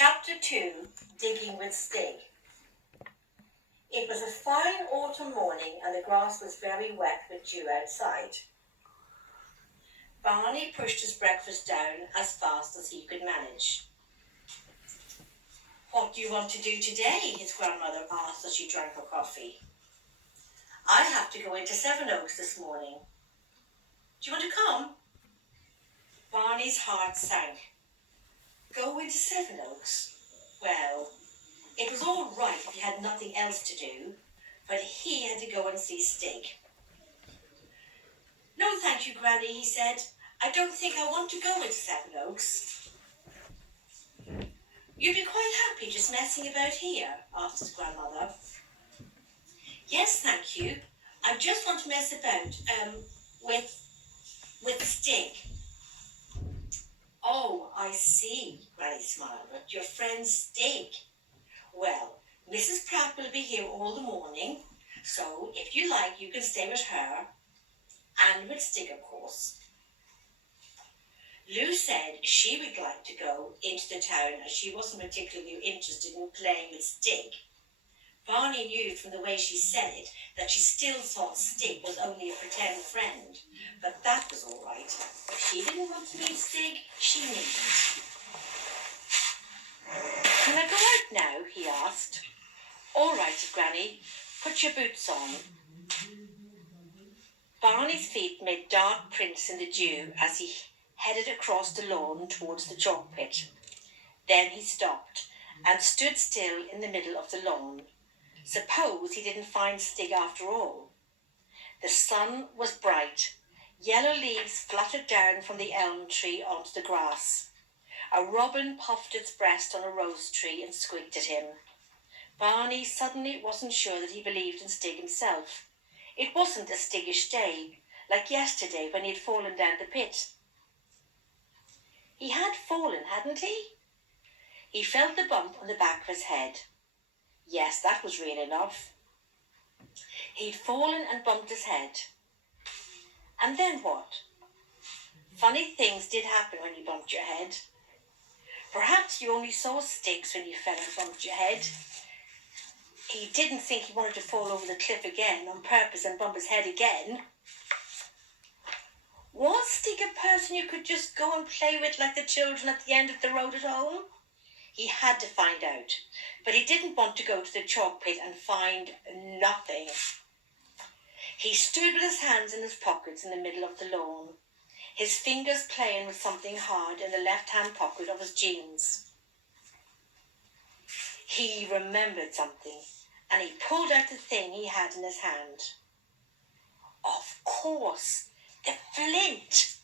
Chapter 2, Digging with Stig. It was a fine autumn morning and the grass was very wet with dew outside. Barney pushed his breakfast down as fast as he could manage. "What do you want to do today?" his grandmother asked as she drank her coffee. "I have to go into Sevenoaks this morning. Do you want to come?" Barney's heart sank. Go into Sevenoaks? Well, it was all right if he had nothing else to do, but he had to go and see Stig. "No, thank you, Granny," he said. "I don't think I want to go into Sevenoaks." "You'd be quite happy just messing about here?" asked his grandmother. "Yes, thank you. I just want to mess about, with Stig." "Oh, I see," Granny smiled. "Your friend Stig. Well, Mrs. Pratt will be here all the morning, so if you like, you can stay with her, and with Stig, of course." Lou said she would like to go into the town as she wasn't particularly interested in playing with Stig. Barney knew from the way she said it that she still thought Stig was only a pretend friend, but that was all right. If she didn't want to meet Stig, she needn't. "Can I go out now?" he asked. "All right," said Granny. "Put your boots on." Barney's feet made dark prints in the dew as he headed across the lawn towards the chalk pit. Then he stopped and stood still in the middle of the lawn. Suppose he didn't find Stig after all? The sun was bright. Yellow leaves fluttered down from the elm tree onto the grass. A robin puffed its breast on a rose tree and squeaked at him. Barney suddenly wasn't sure that he believed in Stig himself. It wasn't a Stiggish day, like yesterday when he had fallen down the pit. He had fallen, hadn't he? He felt the bump on the back of his head. Yes, that was real enough. He'd fallen and bumped his head. And then what? Funny things did happen when you bumped your head. Perhaps you only saw Stigs when you fell and bumped your head. He didn't think he wanted to fall over the cliff again on purpose and bump his head again. Was Stig a person you could just go and play with like the children at the end of the road at home? He had to find out, but he didn't want to go to the chalk pit and find nothing. He stood with his hands in his pockets in the middle of the lawn, his fingers playing with something hard in the left-hand pocket of his jeans. He remembered something, and he pulled out the thing he had in his hand. Of course, the flint!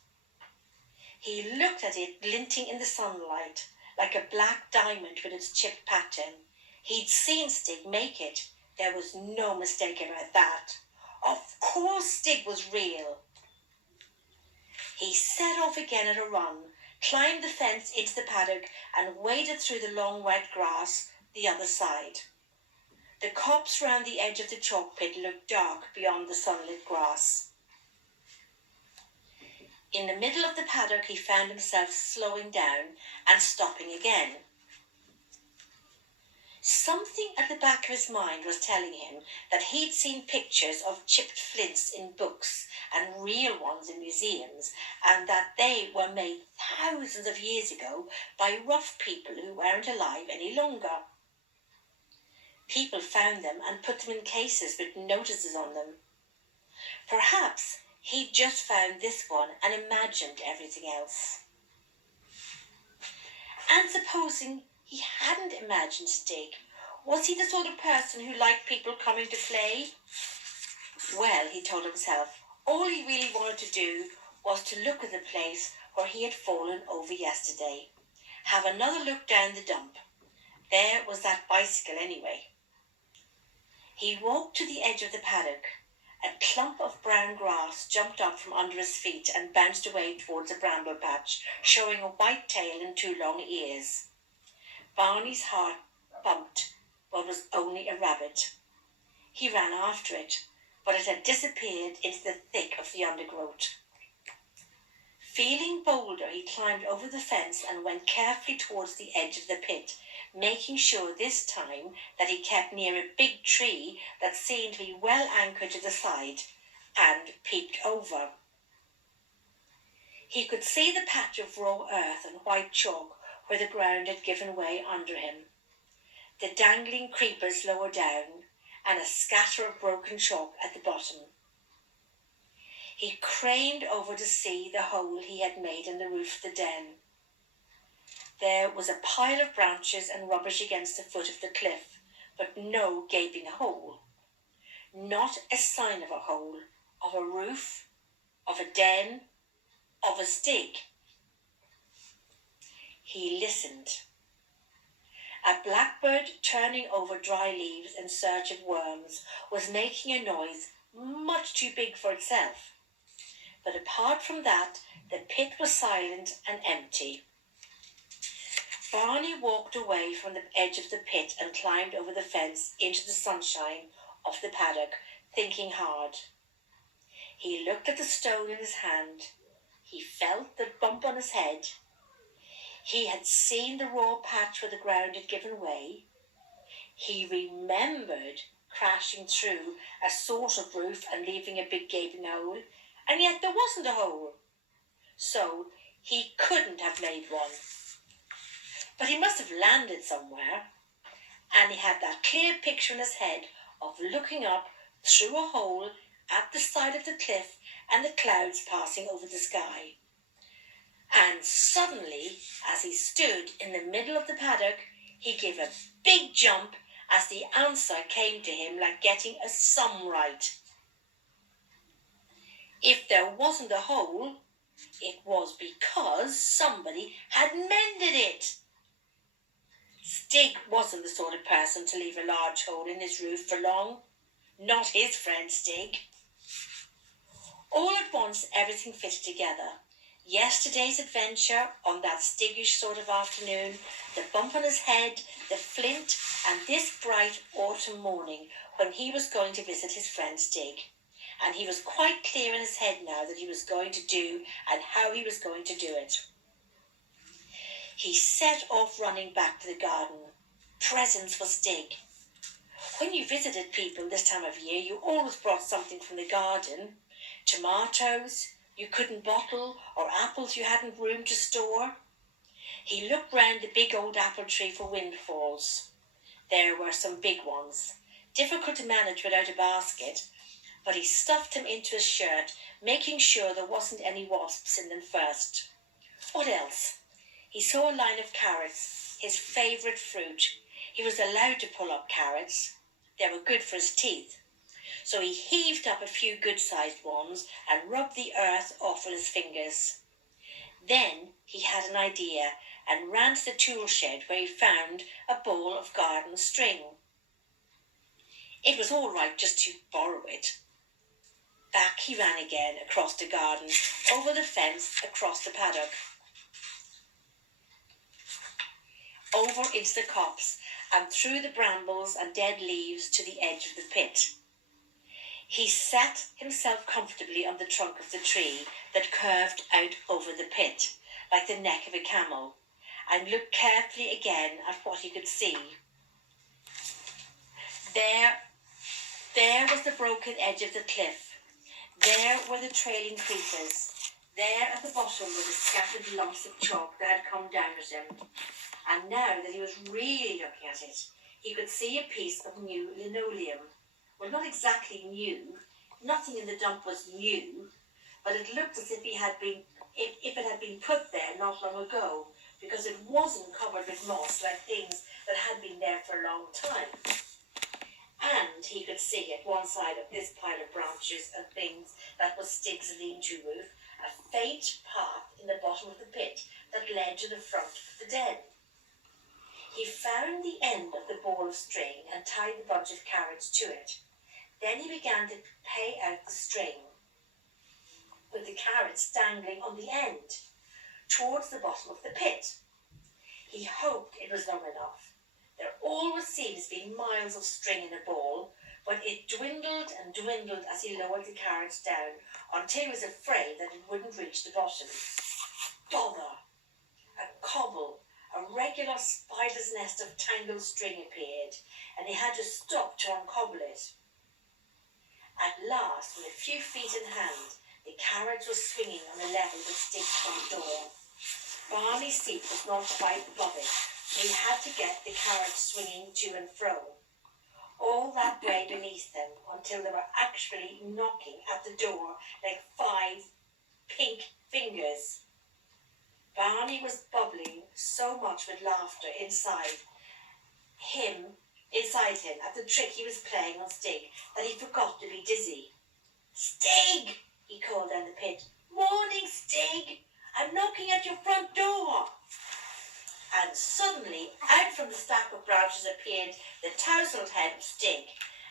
He looked at it glinting in the sunlight, like a black diamond with its chipped pattern. He'd seen Stig make it. There was no mistake about that. Of course Stig was real. He set off again at a run, climbed the fence into the paddock and waded through the long wet grass the other side. The copse round the edge of the chalk pit looked dark beyond the sunlit grass. In the middle of the paddock he found himself slowing down and stopping again. Something at the back of his mind was telling him that he'd seen pictures of chipped flints in books and real ones in museums, and that they were made thousands of years ago by rough people who weren't alive any longer. People found them and put them in cases with notices on them. Perhaps he'd just found this one and imagined everything else. And supposing he hadn't imagined Stig, was he the sort of person who liked people coming to play? Well, he told himself, all he really wanted to do was to look at the place where he had fallen over yesterday. Have another look down the dump. There was that bicycle anyway. He walked to the edge of the paddock. A clump of brown grass jumped up from under his feet and bounced away towards a bramble patch, showing a white tail and two long ears. Barney's heart bumped, but was only a rabbit. He ran after it, but it had disappeared into the thick of the undergrowth. Feeling bolder, he climbed over the fence and went carefully towards the edge of the pit, making sure this time that he kept near a big tree that seemed to be well anchored to the side, and peeped over. He could see the patch of raw earth and white chalk where the ground had given way under him, the dangling creepers lower down, and a scatter of broken chalk at the bottom. He craned over to see the hole he had made in the roof of the den. There was a pile of branches and rubbish against the foot of the cliff, but no gaping hole. Not a sign of a hole, of a roof, of a den, of a Stig. He listened. A blackbird turning over dry leaves in search of worms was making a noise much too big for itself. But apart from that, the pit was silent and empty. Barney walked away from the edge of the pit and climbed over the fence into the sunshine of the paddock, thinking hard. He looked at the stone in his hand. He felt the bump on his head. He had seen the raw patch where the ground had given way. He remembered crashing through a sort of roof and leaving a big gaping hole, and yet there wasn't a hole. So he couldn't have made one. But he must have landed somewhere, and he had that clear picture in his head of looking up through a hole at the side of the cliff and the clouds passing over the sky. And suddenly, as he stood in the middle of the paddock, he gave a big jump as the answer came to him like getting a sum right. If there wasn't a hole, it was because somebody had mended it. Stig wasn't the sort of person to leave a large hole in his roof for long. Not his friend Stig. All at once everything fitted together. Yesterday's adventure on that Stiggish sort of afternoon, the bump on his head, the flint, and this bright autumn morning when he was going to visit his friend Stig. And he was quite clear in his head now that he was going to do and how he was going to do it. He set off running back to the garden. Presents for Stig. When you visited people this time of year, you always brought something from the garden. Tomatoes you couldn't bottle, or apples you hadn't room to store. He looked round the big old apple tree for windfalls. There were some big ones, difficult to manage without a basket, but he stuffed them into his shirt, making sure there wasn't any wasps in them first. What else? He saw a line of carrots, his favourite fruit. He was allowed to pull up carrots. They were good for his teeth. So he heaved up a few good-sized ones and rubbed the earth off with his fingers. Then he had an idea and ran to the tool shed where he found a ball of garden string. It was all right just to borrow it. Back he ran again across the garden, over the fence, across the paddock, over into the copse and through the brambles and dead leaves to the edge of the pit. He sat himself comfortably on the trunk of the tree that curved out over the pit, like the neck of a camel, and looked carefully again at what he could see. There was the broken edge of the cliff. There were the trailing creepers. There at the bottom were the scattered lumps of chalk that had come down at him. And now that he was really looking at it, he could see a piece of new linoleum. Well, not exactly new. Nothing in the dump was new, but it looked as if it had been put there not long ago, because it wasn't covered with moss like things that had been there for a long time. And he could see at one side of this pile of branches and things that was Stig's lean-to roof, a faint path in the bottom of the pit that led to the front of the den. He found the end of the ball of string and tied the bunch of carrots to it. Then he began to pay out the string, with the carrots dangling on the end, towards the bottom of the pit. He hoped it was long enough. There always seems to be miles of string in a ball, but it dwindled and dwindled as he lowered the carrots down until he was afraid that it wouldn't reach the bottom. Bother! A cobble, a regular spider's nest of tangled string appeared, and he had to stop to uncobble it. At last, with a few feet in hand, the carriage was swinging on a level with Stig's front door. Barney's seat was not quite above it, so he had to get the carriage swinging to and fro. All that way beneath them until they were actually knocking at the door like 5 pink fingers. Barney was bubbling so much with laughter inside him at the trick he was playing on Stig that he forgot to be dizzy. "Stig!" he called down the pit. "Morning, Stig! I'm knocking at your front door." And suddenly, out from the stack of branches appeared the tousled head of Stig,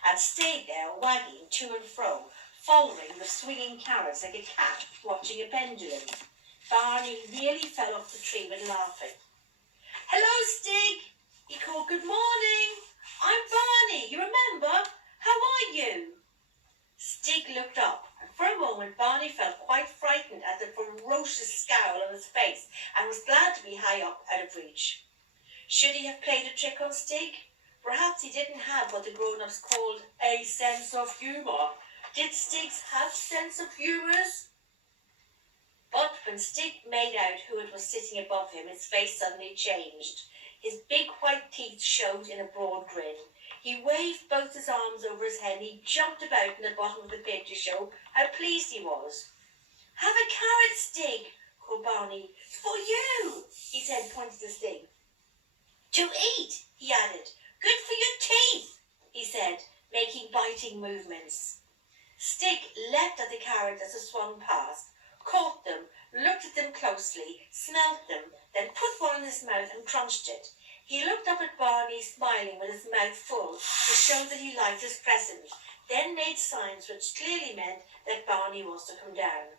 and stayed there wagging to and fro, following the swinging carrots like a cat watching a pendulum. Barney nearly fell off the tree with laughing. "Hello, Stig!" he called. "Good morning! I'm Barney, you remember? How are you?" Stig looked up, and for a moment Barney felt quite frightened at the ferocious scowl on his face, and was glad to be high up out of reach. Should he have played a trick on Stig? Perhaps he didn't have what the grown-ups called a sense of humour. Did Stigs have sense of humours? But when Stig made out who it was sitting above him, his face suddenly changed. His big white teeth showed in a broad grin. He waved both his arms over his head, and he jumped about in the bottom of the pit to show how pleased he was. "Have a carrot, Stig," called Barney. "For you," he said, pointing to Stig. "To eat," he added. "Good for your teeth," he said, making biting movements. Stig leapt at the carrots as it swung past, caught them, looked at them closely, smelt them, then put one in his mouth and crunched it. He looked up at Barney, smiling with his mouth full to show that he liked his present, then made signs which clearly meant that Barney was to come down.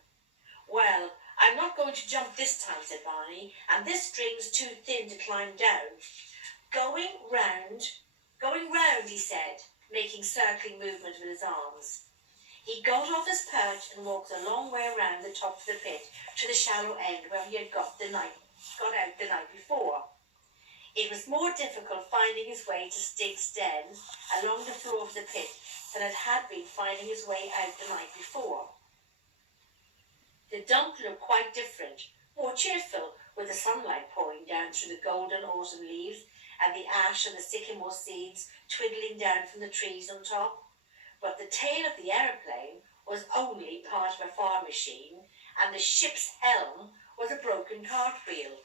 "Well, I'm not going to jump this time," said Barney, "and this string's too thin to climb down." Going round, he said, making circling movements with his arms. He got off his perch and walked a long way around the top of the pit to the shallow end where he had got out the night before. It was more difficult finding his way to Stig's den along the floor of the pit than it had been finding his way out the night before. The dump looked quite different, more cheerful, with the sunlight pouring down through the golden autumn leaves and the ash and the sycamore seeds twiddling down from the trees on top. But the tail of the aeroplane was only part of a farm machine, and the ship's helm was a broken cartwheel.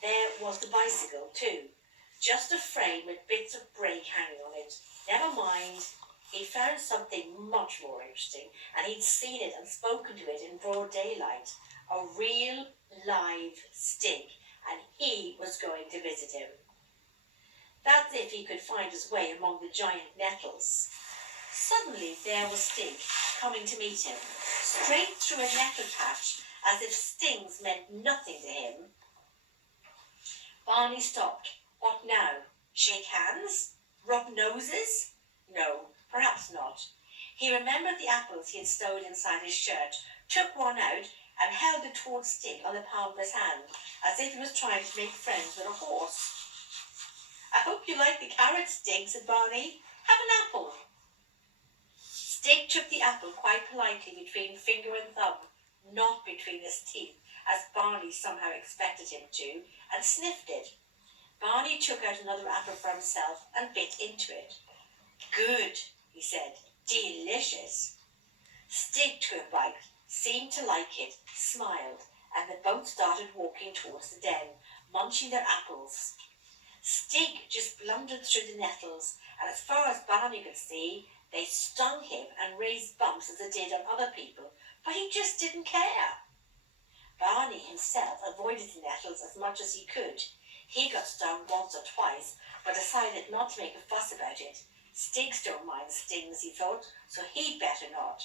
There was the bicycle, too, just a frame with bits of brake hanging on it. Never mind, he found something much more interesting, and he'd seen it and spoken to it in broad daylight. A real, live Stig, and he was going to visit him. That's if he could find his way among the giant nettles. Suddenly there was Stig, coming to meet him, straight through a nettle patch, as if stings meant nothing to him. Barney stopped. What now? Shake hands? Rub noses? No, perhaps not. He remembered the apples he had stowed inside his shirt, took one out, and held it towards Stig on the palm of his hand, as if he was trying to make friends with a horse. "I hope you like the carrots, Stig," said Barney. "Have an apple." Stig took the apple quite politely between finger and thumb, not between his teeth, as Barney somehow expected him to, and sniffed it. Barney took out another apple for himself and bit into it. "Good," he said. "Delicious." Stig took a bite, seemed to like it, smiled, and the both started walking towards the den, munching their apples. Stig just blundered through the nettles, and as far as Barney could see, they stung him and raised bumps as they did on other people, but he just didn't care. Barney himself avoided the nettles as much as he could. He got stung once or twice, but decided not to make a fuss about it. Stigs don't mind stings, he thought, so he'd better not.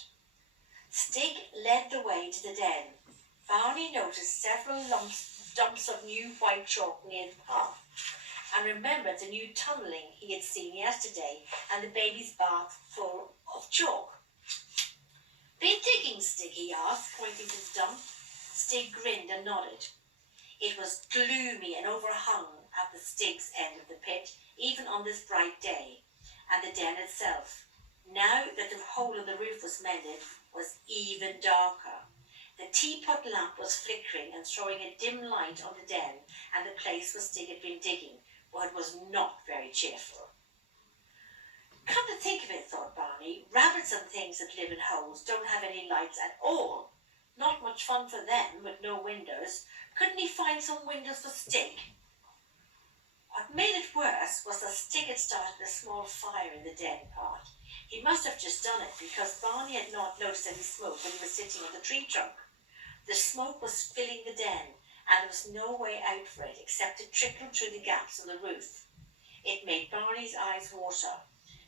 Stig led the way to the den. Barney noticed several dumps of new white chalk near the path. and remembered the new tunnelling he had seen yesterday and the baby's bath full of chalk. "Been digging, Stig?" he asked, pointing to the dump. Stig grinned and nodded. It was gloomy and overhung at the Stig's end of the pit, even on this bright day, and the den itself, now that the hole in the roof was mended, was even darker. The teapot lamp was flickering and throwing a dim light on the den and the place where Stig had been digging, but it was not very cheerful. "Come to think of it," thought Barney, "rabbits and things that live in holes don't have any lights at all. Not much fun for them with no windows. Couldn't he find some windows for Stig?" What made it worse was that Stig had started a small fire in the den part. He must have just done it because Barney had not noticed any smoke when he was sitting on the tree trunk. The smoke was filling the den, and there was no way out for it except to trickle through the gaps in the roof. It made Barney's eyes water,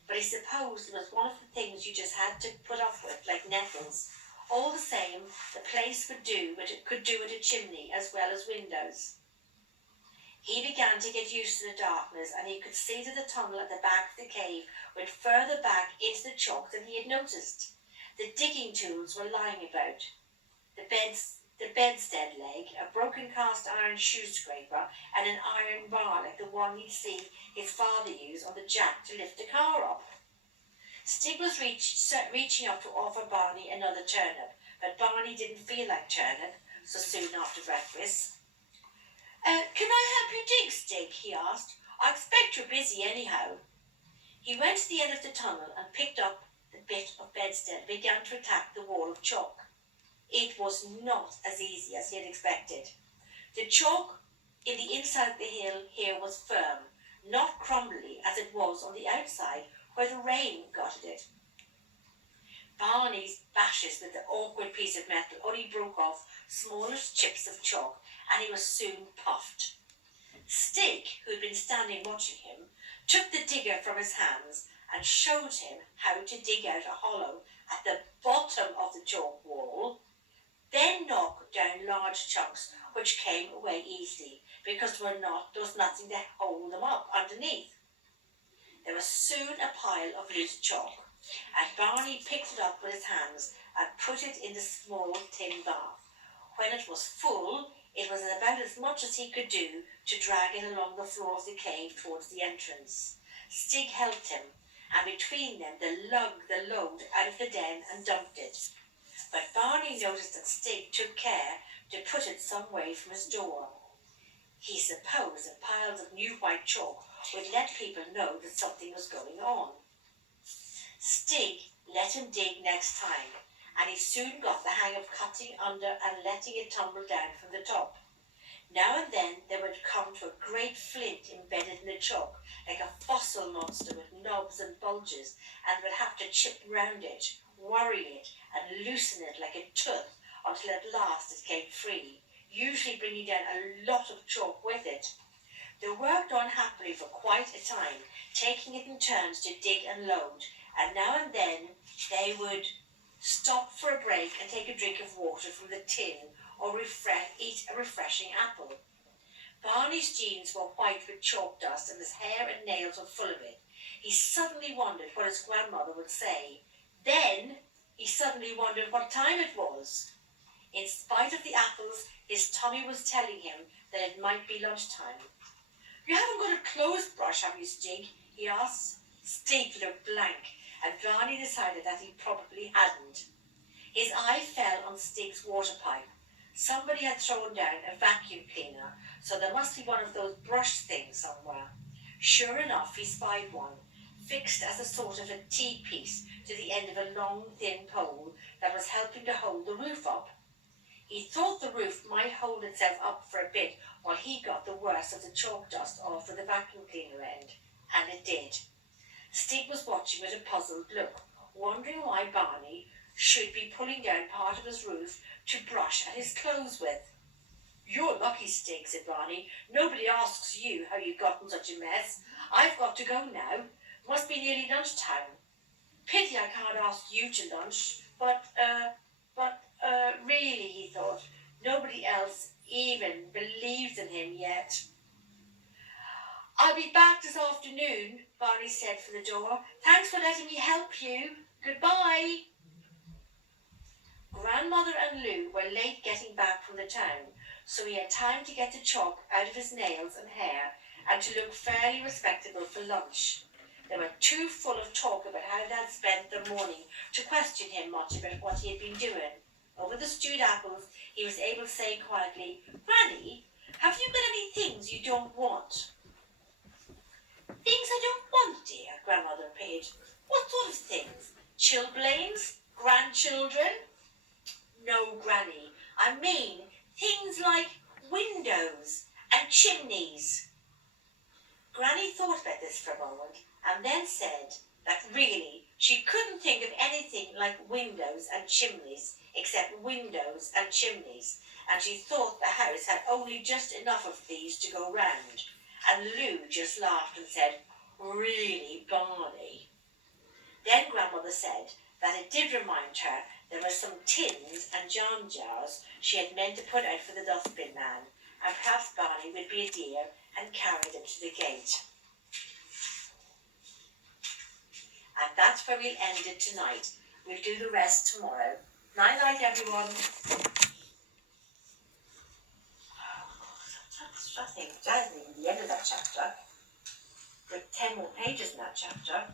but he supposed it was one of the things you just had to put up with, like nettles. All the same, the place could do with a chimney as well as windows. He began to get used to the darkness, and he could see that the tunnel at the back of the cave went further back into the chalk than he had noticed. The digging tools were lying about. The bedstead leg, a broken cast iron shoe scraper, and an iron bar like the one he'd seen his father use on the jack to lift the car up. Stig was reaching up to offer Barney another turnip, but Barney didn't feel like turnip so soon after breakfast. "Can I help you dig, Stig?" he asked. "I expect you're busy anyhow." He went to the end of the tunnel and picked up the bit of bedstead and began to attack the wall of chalk. It was not as easy as he had expected. The chalk in the inside of the hill here was firm, not crumbly as it was on the outside where the rain got at it. Barney's bashes with the awkward piece of metal only broke off smallest chips of chalk, and he was soon puffed. Stig, who had been standing watching him, took the digger from his hands and showed him how to dig out a hollow at the bottom of the chalk wall, then knock down large chunks which came away easily because there was nothing to hold them up underneath. There was soon a pile of loose chalk, and Barney picked it up with his hands and put it in the small tin bath. When it was full, it was about as much as he could do to drag it along the floor of the cave towards the entrance. Stig helped him, and between them they lugged the load out of the den and dumped it. But Barney noticed that Stig took care to put it some way from his door. He supposed that piles of new white chalk would let people know that something was going on. Stig let him dig next time, and he soon got the hang of cutting under and letting it tumble down from the top. Now and then they would come to a great flint embedded in the chalk, like a fossil monster with knobs and bulges, and would have to chip round it, worry it, and loosen it like a tooth until at last it came free, usually bringing down a lot of chalk with it. They worked on happily for quite a time, taking it in turns to dig and load, and now and then they would stop for a break and take a drink of water from the tin or eat a refreshing apple. Barney's jeans were white with chalk dust, and his hair and nails were full of it. He suddenly wondered what his grandmother would say. Then he suddenly wondered what time it was. In spite of the apples, his tummy was telling him that it might be lunchtime. "You haven't got a clothes brush, have you, Stig?" he asked. Stig looked blank, and Barney decided that he probably hadn't. His eye fell on Stig's water pipe. Somebody had thrown down a vacuum cleaner, so there must be one of those brush things somewhere. Sure enough, he spied one, fixed as a sort of a T-piece to the end of a long, thin pole that was helping to hold the roof up. He thought the roof might hold itself up for a bit while he got the worst of the chalk dust off with the vacuum cleaner end, and it did. Stig was watching with a puzzled look, wondering why Barney should be pulling down part of his roof to brush at his clothes with. "You're lucky, Stig," said Barney. "Nobody asks you how you got in such a mess. I've got to go now. Must be nearly lunchtime. Pity I can't ask you to lunch, but really," he thought, "nobody else even believes in him yet." I'll be back this afternoon, Barney said from the door. Thanks for letting me help you. Goodbye. Grandmother and Lou were late getting back from the town, so he had time to get the chalk out of his nails and hair and to look fairly respectable for lunch. They were too full of talk about how they had spent their morning to question him much about what he had been doing. Over the stewed apples, he was able to say quietly, Granny, have you got any things you don't want? Things I don't want, dear, Grandmother repeated. What sort of things? Chilblains? Grandchildren? No, Granny. I mean things like windows and chimneys. Granny thought about this for a moment and then said that really she couldn't think of anything like windows and chimneys except windows and chimneys, and she thought the house had only just enough of these to go round. And Lou just laughed and said, Really, Barney? Then Grandmother said that it did remind her there were some tins and jam jars she had meant to put out for the dustbin man, and perhaps Barney would be a dear and carry them to the gate. And that's where we'll end it tonight. We'll do the rest tomorrow. Night-night, everyone. I think that isn't even the end of that chapter. There are 10 more pages in that chapter.